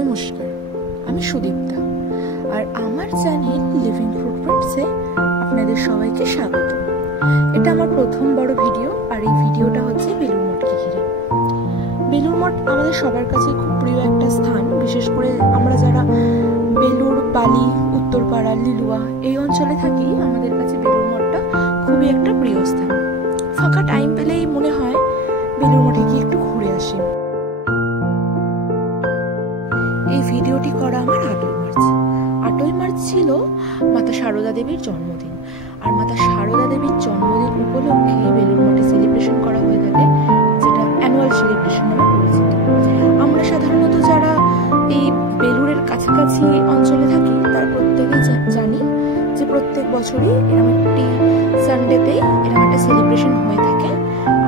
নমস্কার, আমি সুদীপ্তা আর আমার চ্যানেল লিভিং ফুটপ্রিন্টসে আপনাদের সবাইকে স্বাগত। এটা আমার প্রথম বড় ভিডিও আর এই ভিডিওটা হচ্ছে বেলুড় মঠকে ঘিরে। বেলুড় মঠ আমাদের সবার কাছে খুব প্রিয় একটা স্থান, বিশেষ করে আমরা যারা বেলুড়, বালি, উত্তরপাড়া, লিলুয়া এই অঞ্চলে থাকি, আমাদের কাছে বেলুড় মঠটা খুবই একটা প্রিয় স্থান। ফাঁকা টাইম পেলেই মনে হয় বেলুড় মঠে গিয়ে একটু ঘুরে আসি। এই ভিডিওটি করা আমার 8ই মার্চ ছিল মাতা সারদা দেবীর জন্মদিন। আর মাতা সারদা দেবীর জন্মদিন উপলক্ষে বেলুড় মঠে সেলিব্রেশন করা হয়ে থাকে, যেটা অ্যানুয়াল সেলিব্রেশন নামে পরিচিত। আমরা সাধারণত যারা এই বেলুড়ের কাছাকাছি অঞ্চলে থাকি তার প্রত্যেকেই জানি যে প্রত্যেক বছরই এরকম একটি সানডেতেই এরকম একটা সেলিব্রেশন হয়ে থাকে।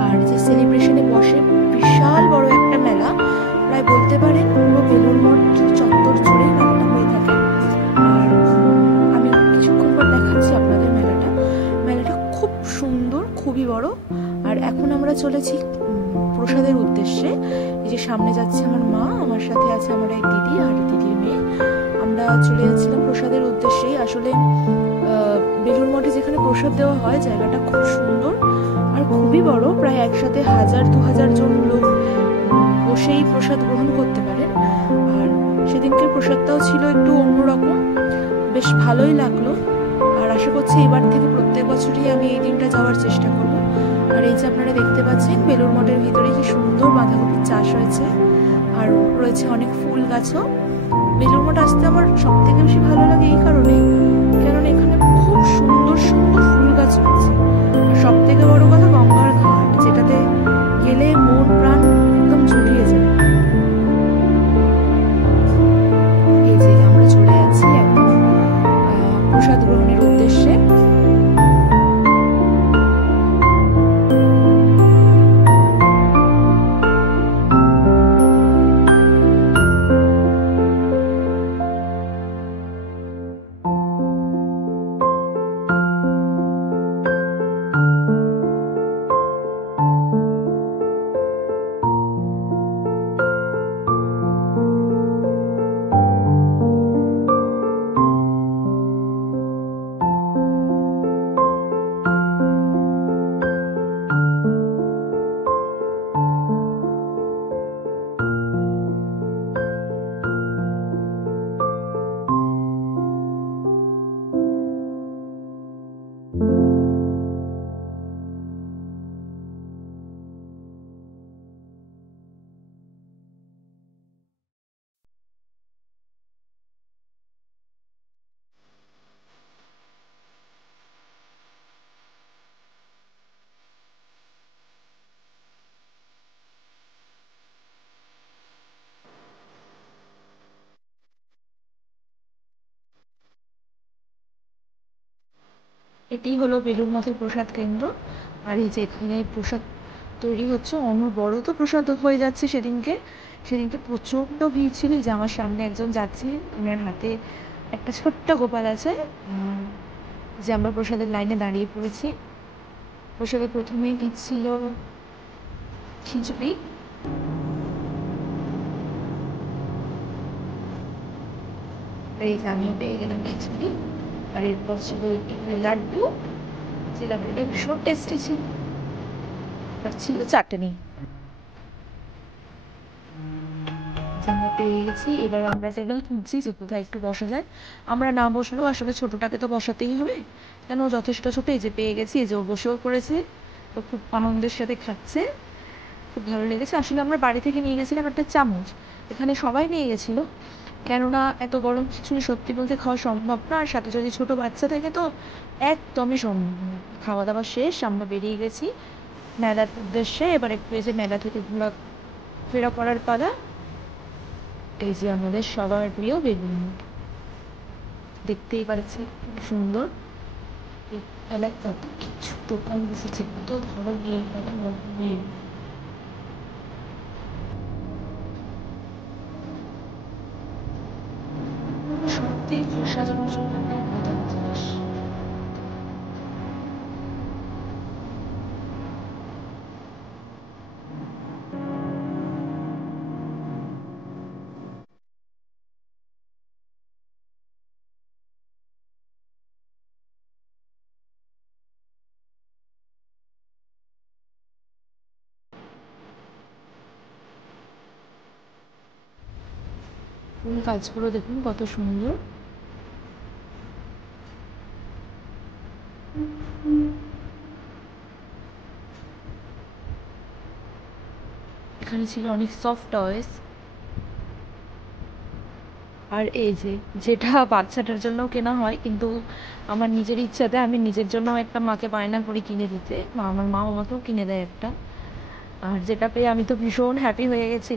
আর যে সেলিব্রেশনে বসে বিশাল বড় একটা মেলা, প্রায় বলতে পারেন পুরো বেলুড় মঠ চত্বর জুড়েই মেলাটা হয়ে থাকে। আর আমি কিছুক্ষণ পর দেখাচ্ছি আপনাদের মেলাটা খুব সুন্দর, খুবই বড়। আর এখন আমরা চলেছি প্রসাদের উদ্দেশ্যে। এই যে সামনে যাচ্ছে আমার মা, আমার সাথে আছে আমার এক দিদি আর দিদির মেয়ে। আমরা চলে যাচ্ছিলাম প্রসাদের উদ্দেশ্যেই। আসলে বেলুড় মঠে যেখানে প্রসাদ দেওয়া হয় জায়গাটা খুব সুন্দর আর খুবই বড়, প্রায় একসাথে 1000-2000 জন লোক বসেই প্রসাদ গ্রহণ করতে পারেন। আর সেদিনকে প্রসাদটাও ছিল একটু অন্যরকম, বেশ ভালোই লাগলো। আর আশা করছি এবার থেকে প্রত্যেক বছরই আমি এই দিনটা যাওয়ার চেষ্টা করব। আর এই যে আপনারা দেখতে পাচ্ছেন বেলুড় মঠের ভিতরে কি সুন্দর বাঁধাকপির চাষ হয়েছে, আর রয়েছে অনেক ফুল গাছও। বেলুড় মঠ আসতে আমার সব থেকে বেশি ভালো লাগে এই কারণে, কারণ এখানে খুব সুন্দর সুন্দর ফুল গাছ রয়েছে। আর সব থেকে বড় কথা গঙ্গার ঘাট, যেটাতে গেলে মন প্রাণ একদম জুড়িয়ে যায়। এই যে আমরা চলে যাচ্ছি এখন প্রসাদ গ্রহণের উদ্দেশ্যে। এটি হলো বেলুড় মঠের প্রসাদ কেন্দ্র। আর এই যে এখানে প্রসাদ তৈরি হচ্ছে, বড় তো প্রসাদ হয়ে যাচ্ছে। সেদিনকে প্রচণ্ড ভিড় ছিল। যে আমার সামনে একজন যাচ্ছে, ওনার হাতে একটা ছোট্ট গোপাল আছে। যে আমরা প্রসাদের লাইনে দাঁড়িয়ে পড়েছি। প্রসাদে প্রথমেই দিচ্ছিল খিচুড়ি, এই আমিও পেয়ে গেলাম খিচুড়ি। আর এরপর ছিল লাড্ডু, যে লাড্ডুটা ভীষণ টেস্টি ছিল। আর ছিল চাটনি। আমরা পেয়ে গেছি। এবার আমরা যেগুলো খুঁজছি যে কোথায় একটু বসা যায়। আমরা না বসলেও আসলে ছোটটাকে তো বসাতেই হবে, কেন যথেষ্ট ছোট। এই যে পেয়ে গেছি, এই যে ও বসেও পড়েছে, তো খুব আনন্দের সাথে খাচ্ছে, খুব ভালো লেগেছে। আসলে আমরা বাড়ি থেকে নিয়ে গেছিলাম একটা চামচ, এখানে সবাই নিয়ে গেছিলো, কেননা এত গরম খিচুড়ি সত্যি বলতে খাওয়া সম্ভব না। আর সাথে যদি ছোট বাচ্চা থাকে তো একদমই সম্ভব না। খাওয়া দাওয়া শেষ, আমরা বেরিয়ে গেছি মেলার উদ্দেশ্যে। এবার একটু এই যে মেলা থেকে ফেরা করার পালা। এই যে আমাদের সবার প্রিয় বেলুড় মঠ, দেখতেই পাচ্ছি খুব সুন্দর। এই মেলায় কত কিছু দোকান বসেছে, কত ধরনের সত্যি প্রসাধনের জন্য কাজগুলো দেখুন কত সুন্দর। এখানে ছিল অনেক সফট টয়েস। আর এই যে যেটা বাচ্চাটার জন্য কেনা হয়, কিন্তু আমার নিজের ইচ্ছাতে আমি নিজের জন্য একটা মাকে বায়না করে কিনে দিতে, আমার মা আমাকেও কিনে দেয় একটা। আর যেটা পেয়ে আমি তো ভীষণ হ্যাপি হয়ে গেছি।